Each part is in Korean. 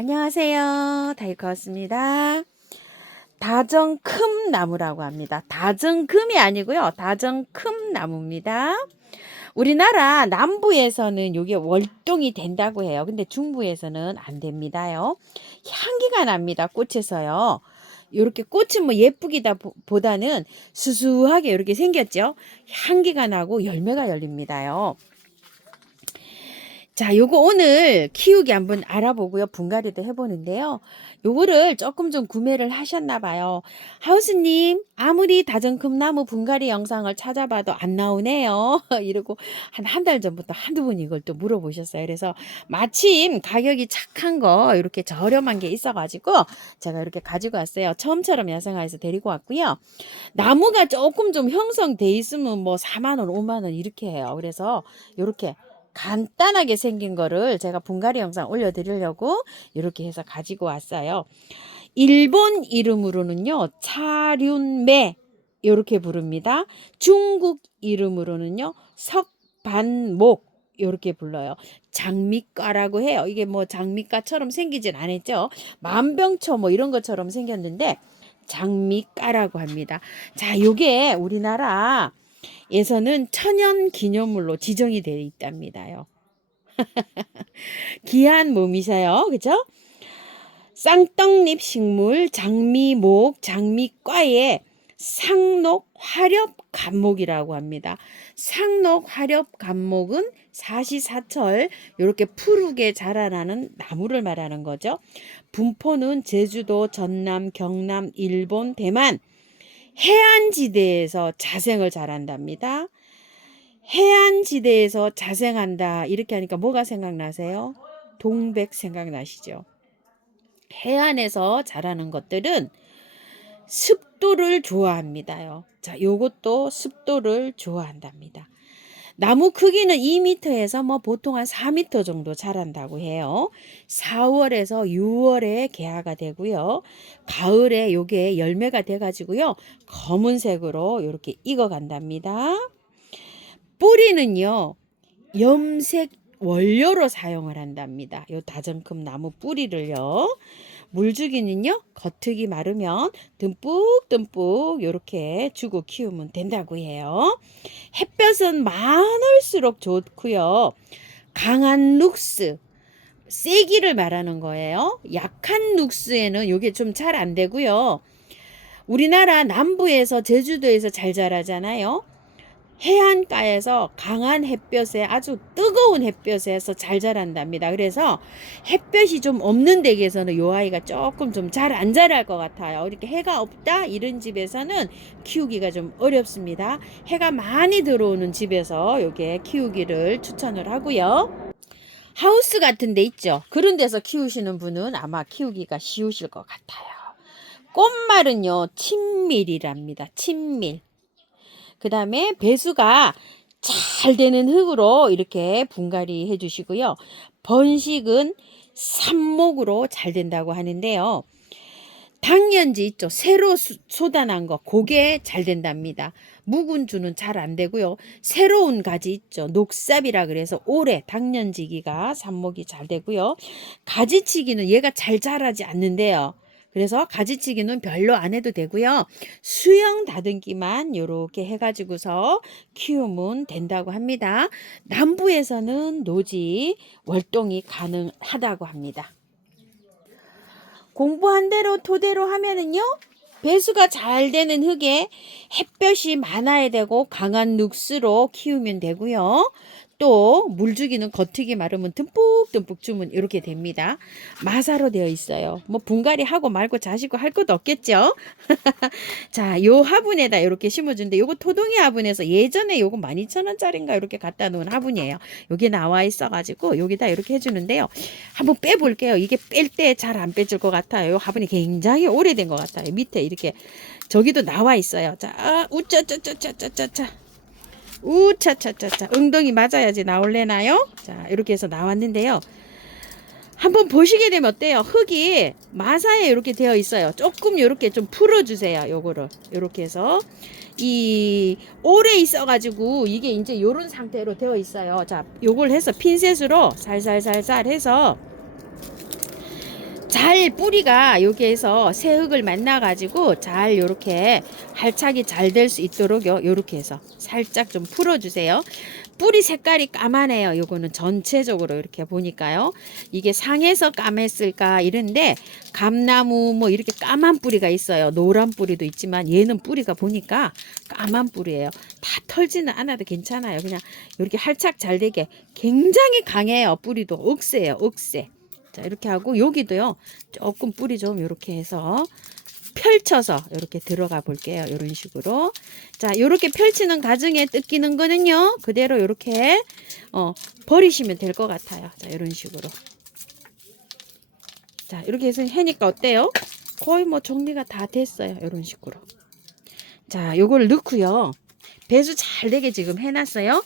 안녕하세요. 다이커였습니다. 다정금 나무라고 합니다. 다정금이 아니고요. 다정금 나무입니다. 우리나라 남부에서는 이게 월동이 된다고 해요. 근데 중부에서는 안 됩니다요. 향기가 납니다. 꽃에서요. 이렇게 꽃은 뭐 예쁘기다 보다는 수수하게 이렇게 생겼죠. 향기가 나고 열매가 열립니다요. 자, 요거 오늘 키우기 한번 알아보고요. 분갈이도 해보는데요. 요거를 조금 좀 구매를 하셨나 봐요. 하우스님, 아무리 다정금나무 분갈이 영상을 찾아봐도 안 나오네요. 이러고 한 달 전부터 한두 번 이걸 또 물어보셨어요. 그래서 마침 가격이 착한 거 이렇게 저렴한 게 있어가지고 제가 이렇게 가지고 왔어요. 처음처럼 야생화에서 데리고 왔고요. 나무가 조금 좀 형성돼 있으면 뭐 4만 원, 5만 원 이렇게 해요. 그래서 이렇게 간단하게 생긴 거를 제가 분갈이 영상 올려드리려고 이렇게 해서 가지고 왔어요. 일본 이름으로는요, 차륜매 이렇게 부릅니다. 중국 이름으로는요, 석반목 이렇게 불러요. 장미과라고 해요. 이게 뭐 장미과처럼 생기진 않았죠. 만병초 뭐 이런 것처럼 생겼는데 장미과라고 합니다. 자, 요게 우리나라 에서는 천연 기념물로 지정이 되어 있답니다요. 귀한 몸이세요. 그죠? 쌍떡잎 식물 장미목 장미과의 상록 화렵 감목이라고 합니다. 상록 화렵 감목은 사시사철 이렇게 푸르게 자라나는 나무를 말하는 거죠. 분포는 제주도, 전남, 경남, 일본, 대만 해안지대에서 자생을 잘한답니다. 해안지대에서 자생한다. 이렇게 하니까 뭐가 생각나세요? 동백 생각나시죠? 해안에서 자라는 것들은 습도를 좋아합니다요. 자, 요것도 습도를 좋아한답니다. 나무 크기는 2m에서 뭐 보통 한 4m 정도 자란다고 해요. 4월에서 6월에 개화가 되고요. 가을에 요게 열매가 돼가지고요. 검은색으로 이렇게 익어간답니다. 뿌리는요. 염색 원료로 사용을 한답니다. 요 다정금 나무 뿌리를요. 물주기는요. 겉흙이 마르면 듬뿍듬뿍 이렇게 주고 키우면 된다고 해요. 햇볕은 많을수록 좋고요. 강한 눅스, 세기를 말하는 거예요. 약한 눅스에는 이게 좀 잘 안 되고요. 우리나라 남부에서 제주도에서 잘 자라잖아요. 해안가에서 강한 햇볕에 아주 뜨거운 햇볕에서 잘 자란답니다. 그래서 햇볕이 좀 없는 댁에서는 이 아이가 조금 좀 잘 안 자랄 것 같아요. 이렇게 해가 없다 이런 집에서는 키우기가 좀 어렵습니다. 해가 많이 들어오는 집에서 이게 키우기를 추천을 하고요. 하우스 같은 데 있죠. 그런 데서 키우시는 분은 아마 키우기가 쉬우실 것 같아요. 꽃말은요, 친밀이랍니다. 친밀. 그 다음에 배수가 잘 되는 흙으로 이렇게 분갈이 해주시고요. 번식은 삽목으로 잘 된다고 하는데요. 당연지 있죠. 새로 쏟아난 거 그게 잘 된답니다. 묵은 주는 잘 안 되고요. 새로운 가지 있죠. 녹삽이라 그래서 올해 당년지기가 삽목이 잘 되고요. 가지치기는 얘가 잘 자라지 않는데요. 그래서 가지치기는 별로 안 해도 되고요. 수영 다듬기만 이렇게 해가지고서 키우면 된다고 합니다. 남부에서는 노지 월동이 가능하다고 합니다. 공부한 대로 토대로 하면은요. 배수가 잘 되는 흙에 햇볕이 많아야 되고 강한 눅스로 키우면 되고요. 또 물주기는 겉흙이 마르면 듬뿍듬뿍 주면 이렇게 됩니다. 마사로 되어 있어요. 뭐 분갈이 하고 말고 자시고 할 것도 없겠죠. 자, 요 화분에다 이렇게 심어준데 요거 토동이 화분에서 예전에 요거 12,000원짜리인가 이렇게 갖다 놓은 화분이에요. 요게 나와 있어가지고 여기다 이렇게 해주는데요. 한번 빼볼게요. 이게 뺄 때 잘 안 빼질 것 같아요. 요 화분이 굉장히 오래된 것 같아요. 밑에 이렇게 저기도 나와 있어요. 자, 우짜짜짜짜짜짜. 우차차차차 엉덩이 맞아야지 나올래나요? 자, 이렇게 해서 나왔는데요. 한번 보시게 되면 어때요? 흙이 마사에 이렇게 되어 있어요. 조금 이렇게 좀 풀어주세요. 요거를 이렇게 해서 이 오래 있어가지고 이게 이제 이런 상태로 되어 있어요. 자, 요걸 해서 핀셋으로 살살살살 해서 잘 뿌리가 여기에서 새 흙을 만나 가지고 잘 요렇게 활착이 잘 될 수 있도록 요렇게 해서 살짝 좀 풀어 주세요. 뿌리 색깔이 까마네요. 요거는 전체적으로 이렇게 보니까요. 이게 상에서 까맸을까 이런데 감나무 뭐 이렇게 까만 뿌리가 있어요. 노란 뿌리도 있지만 얘는 뿌리가 보니까 까만 뿌리예요. 다 털지는 않아도 괜찮아요. 그냥 이렇게 활착 잘 되게 굉장히 강해요. 뿌리도 억세예요. 억세. 자, 이렇게 하고 여기도요. 조금 뿌리 좀 이렇게 해서 펼쳐서 이렇게 들어가 볼게요. 이런 식으로. 자, 이렇게 펼치는 과정에 뜯기는 거는요. 그대로 이렇게 버리시면 될 것 같아요. 자, 이런 식으로. 자, 이렇게 해서 해니까 어때요? 거의 뭐 정리가 다 됐어요. 이런 식으로. 자, 요걸 넣고요. 배수 잘 되게 지금 해놨어요.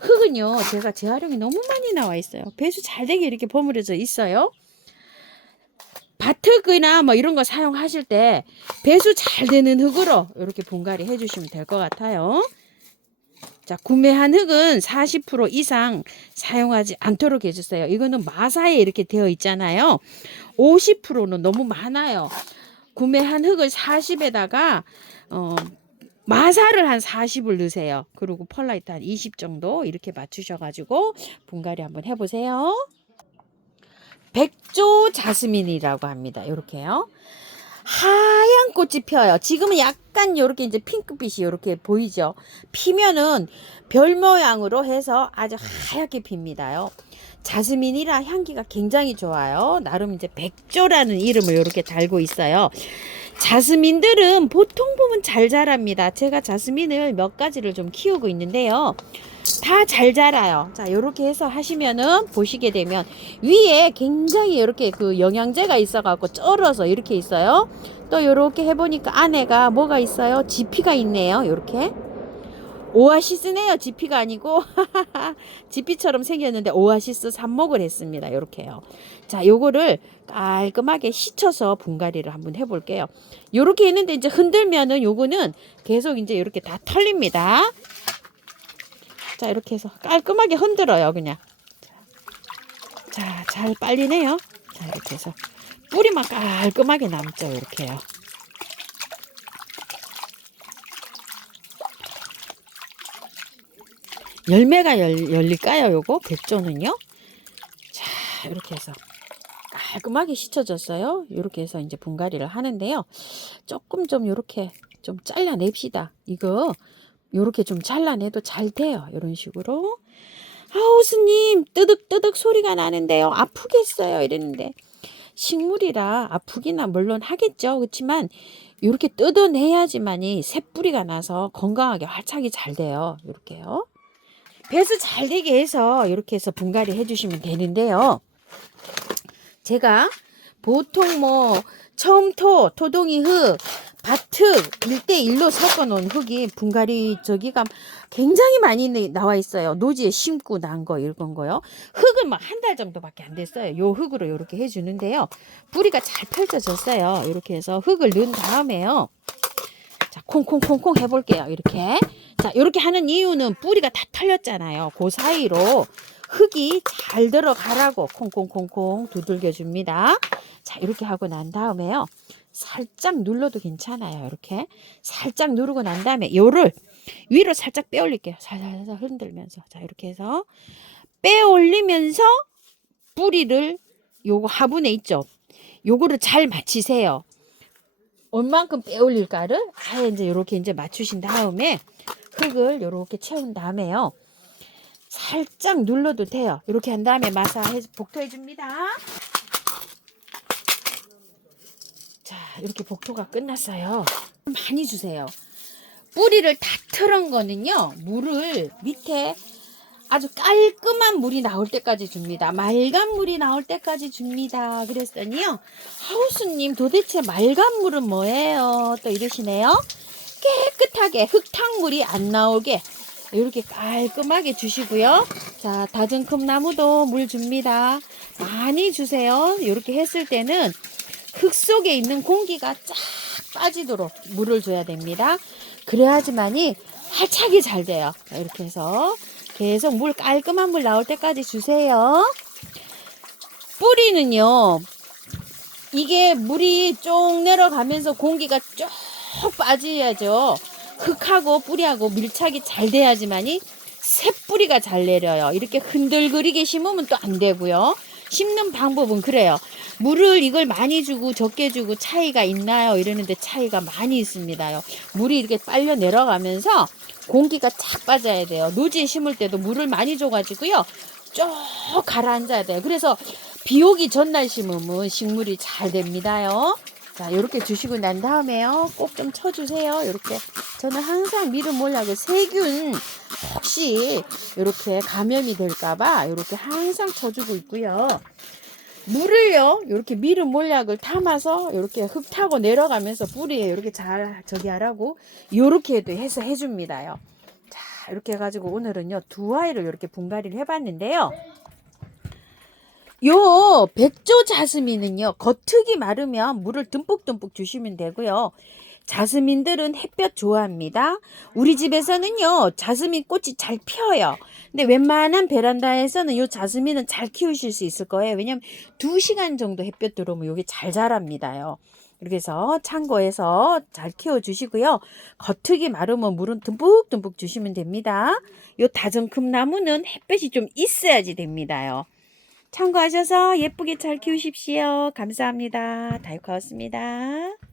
흙은요. 제가 재활용이 너무 많이 나와 있어요. 배수 잘 되게 이렇게 버무려져 있어요. 밭흙이나 뭐 이런 거 사용하실 때 배수 잘 되는 흙으로 이렇게 분갈이 해주시면 될 것 같아요. 자, 구매한 흙은 40% 이상 사용하지 않도록 해주세요. 이거는 마사에 이렇게 되어 있잖아요. 50%는 너무 많아요. 구매한 흙을 40에다가 마사를 한 40을 넣으세요. 그리고 펄라이트 한 20 정도 이렇게 맞추셔가지고 분갈이 한번 해보세요. 백조 자스민이라고 합니다. 이렇게요. 하얀 꽃이 펴요. 지금은 약간 이렇게 이제 핑크빛이 이렇게 보이죠. 피면은 별 모양으로 해서 아주 하얗게 핍니다요. 자스민이라 향기가 굉장히 좋아요. 나름 이제 백조라는 이름을 이렇게 달고 있어요. 자스민들은 보통 보면 잘 자랍니다. 제가 자스민을 몇 가지를 좀 키우고 있는데요. 다 잘 자라요. 자, 요렇게 해서 하시면은 보시게 되면 위에 굉장히 이렇게 그 영양제가 있어 갖고 쩔어서 이렇게 있어요. 또 요렇게 해보니까 안에가 뭐가 있어요? 지피가 있네요. 요렇게. 오아시스네요. 지피가 아니고 지피처럼 생겼는데 오아시스 삽목을 했습니다. 요렇게요. 자, 요거를 깔끔하게 씻어서 분갈이를 한번 해볼게요. 요렇게 했는데 이제 흔들면은 요거는 계속 이제 이렇게 다 털립니다. 자, 이렇게 해서 깔끔하게 흔들어요. 그냥. 자, 잘 빨리네요. 자, 이렇게 해서 뿌리만 깔끔하게 남죠. 이렇게요. 열매가 열릴까요? 요거 백조는요. 자, 이렇게 해서 깔끔하게 씻어졌어요. 이렇게 해서 이제 분갈이를 하는데요. 조금 좀 이렇게 좀 잘라냅시다. 이거 요렇게 좀 잘라내도 잘 돼요. 이런 식으로. 하우스님 뜨득뜨득 소리가 나는데요. 아프겠어요. 이랬는데 식물이라 아프기나 물론 하겠죠. 그렇지만 이렇게 뜯어내야지만이 새뿌리가 나서 건강하게 활착이 잘 돼요. 이렇게요. 배수 잘 되게 해서 이렇게 해서 분갈이 해주시면 되는데요. 제가 보통 뭐 처음토, 토동이 흙, 밭흙 1대1로 섞어 놓은 흙이 분갈이 저기가 굉장히 많이 나와 있어요. 노지에 심고 난 거 이런 거요. 흙은 막 한 달 정도밖에 안 됐어요. 요 흙으로 이렇게 해주는데요. 뿌리가 잘 펼쳐졌어요. 이렇게 해서 흙을 넣은 다음에요. 자, 콩콩콩콩 해볼게요. 이렇게. 자, 이렇게 하는 이유는 뿌리가 다 털렸잖아요. 그 사이로 흙이 잘 들어가라고 콩콩콩콩 두들겨 줍니다. 자, 이렇게 하고 난 다음에요. 살짝 눌러도 괜찮아요. 이렇게 살짝 누르고 난 다음에 요를 위로 살짝 빼 올릴게요. 살살 흔들면서. 자, 이렇게 해서 빼 올리면서 뿌리를 요거 화분에 있죠. 요거를 잘 맞추세요. 얼만큼 빼 올릴까를 아예 이제 요렇게 이제 맞추신 다음에 흙을 요렇게 채운 다음에요. 살짝 눌러도 돼요. 이렇게 한 다음에 마사해서 복토해 줍니다. 자, 이렇게 복토가 끝났어요. 많이 주세요. 뿌리를 다 틀은 거는요. 물을 밑에 아주 깔끔한 물이 나올 때까지 줍니다. 맑은 물이 나올 때까지 줍니다. 그랬더니요. 하우스님 도대체 맑은 물은 뭐예요? 또 이러시네요. 깨끗하게 흙탕물이 안 나오게 이렇게 깔끔하게 주시고요. 자, 다진 큼나무도 물 줍니다. 많이 주세요. 이렇게 했을 때는 흙 속에 있는 공기가 쫙 빠지도록 물을 줘야 됩니다. 그래야지만이 활착이 잘 돼요. 이렇게 해서 계속 물 깔끔한 물 나올 때까지 주세요. 뿌리는요. 이게 물이 쭉 내려가면서 공기가 쭉 빠져야죠. 흙하고 뿌리하고 밀착이 잘 돼야지만이 새뿌리가 잘 내려요. 이렇게 흔들그리게 심으면 또 안 되고요. 심는 방법은 그래요. 물을 이걸 많이 주고 적게 주고 차이가 있나요? 이러는데 차이가 많이 있습니다요. 물이 이렇게 빨려 내려가면서 공기가 착 빠져야 돼요. 노지에 심을 때도 물을 많이 줘가지고요. 쭉 가라앉아야 돼요. 그래서 비 오기 전날 심으면 식물이 잘 됩니다요. 자, 요렇게 주시고 난 다음에요. 꼭 좀 쳐주세요. 요렇게. 저는 항상 미름 몰약을 세균 혹시 요렇게 감염이 될까봐 요렇게 항상 쳐주고 있고요. 물을요, 요렇게 미름 몰약을 담아서 요렇게 흙 타고 내려가면서 뿌리에 요렇게 잘 저기 하라고 요렇게도 해서 해줍니다요. 자, 이렇게 해가지고 오늘은요, 두 아이를 요렇게 분갈이를 해봤는데요. 요 백조 자스민은요, 겉흙이 마르면 물을 듬뿍듬뿍 주시면 되고요. 자스민들은 햇볕 좋아합니다. 우리 집에서는요, 자스민 꽃이 잘 피어요. 근데 웬만한 베란다에서는 요 자스민은 잘 키우실 수 있을 거예요. 왜냐면 2시간 정도 햇볕 들어오면 요게 잘 자랍니다요. 이렇게 해서 참고해서 잘 키워주시고요. 겉흙이 마르면 물은 듬뿍듬뿍 주시면 됩니다. 요 다정금 나무는 햇볕이 좀 있어야지 됩니다요. 참고하셔서 예쁘게 잘 키우십시오. 감사합니다. 다육하였습니다.